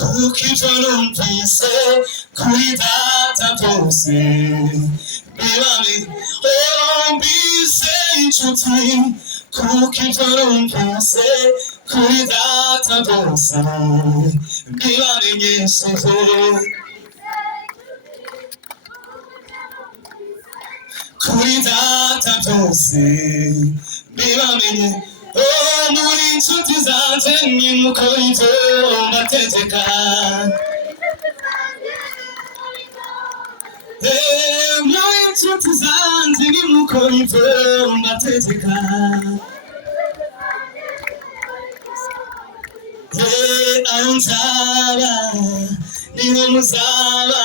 Kukitwa numvise kuri data byose bibami mbise inshuti kukitwa numvise kuri data byose bibamenyesheje kuri data byose bibamenye muri inshuti zanjye nimukora ibyo mbategeka muri inshuti zanjye nimukora ibyo mbategeka aho nzaba niho muzaba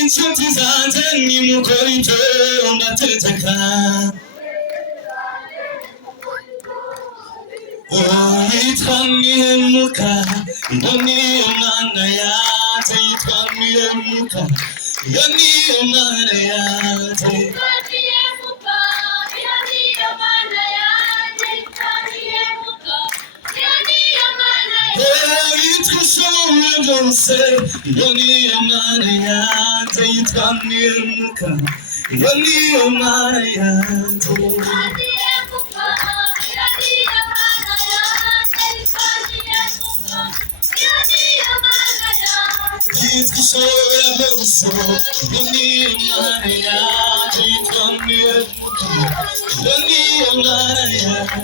inshuti zanjye nimukora ibyo mbategeka yitwa Mwihemuka iyo niyo mana yanjye yitwa Mwihemuka iyo niyo mana yanjye yitwa Ishobora byose iyo niyo mana yanjye yitwa Mwihemuka iyo niyo mana yanjye yitwa Ishobora byose iyo niyo mana yanjye yitwa Mwihemuka iyo niyo mana yanjye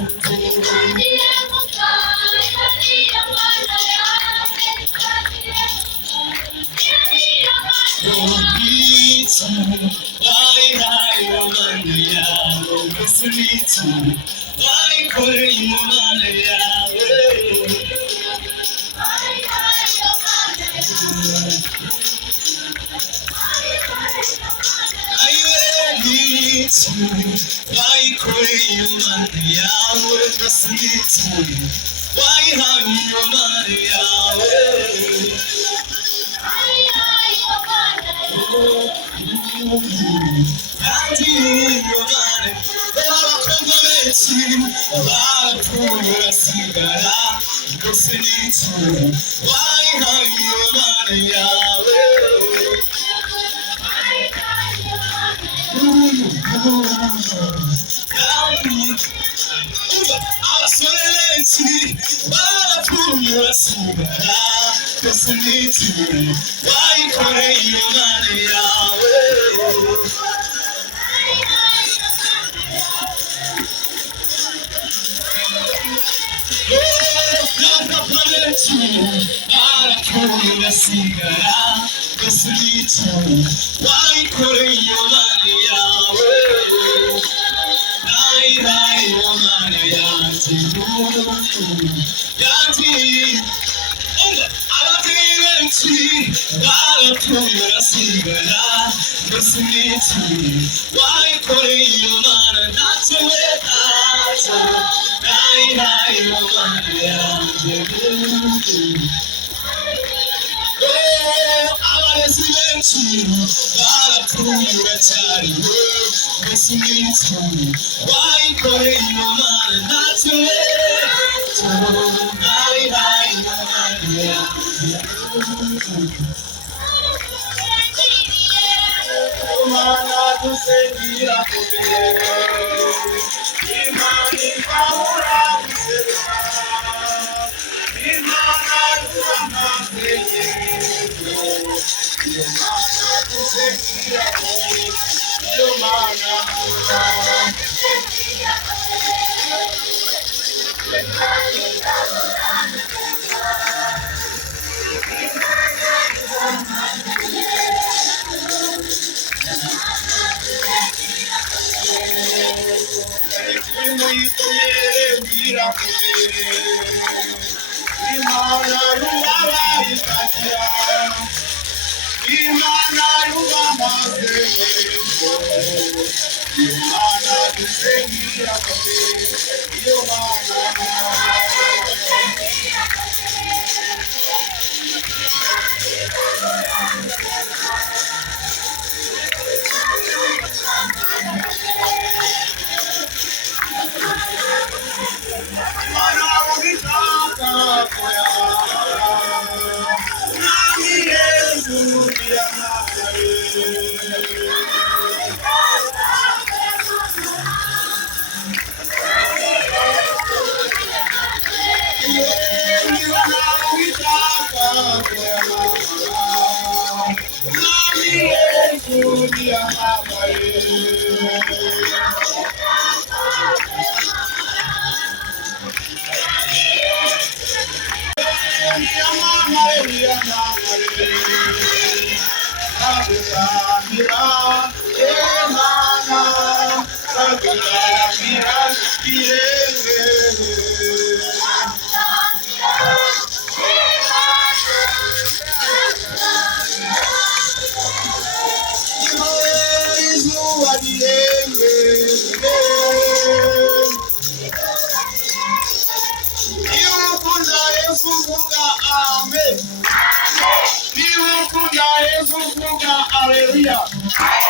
Hallelujah.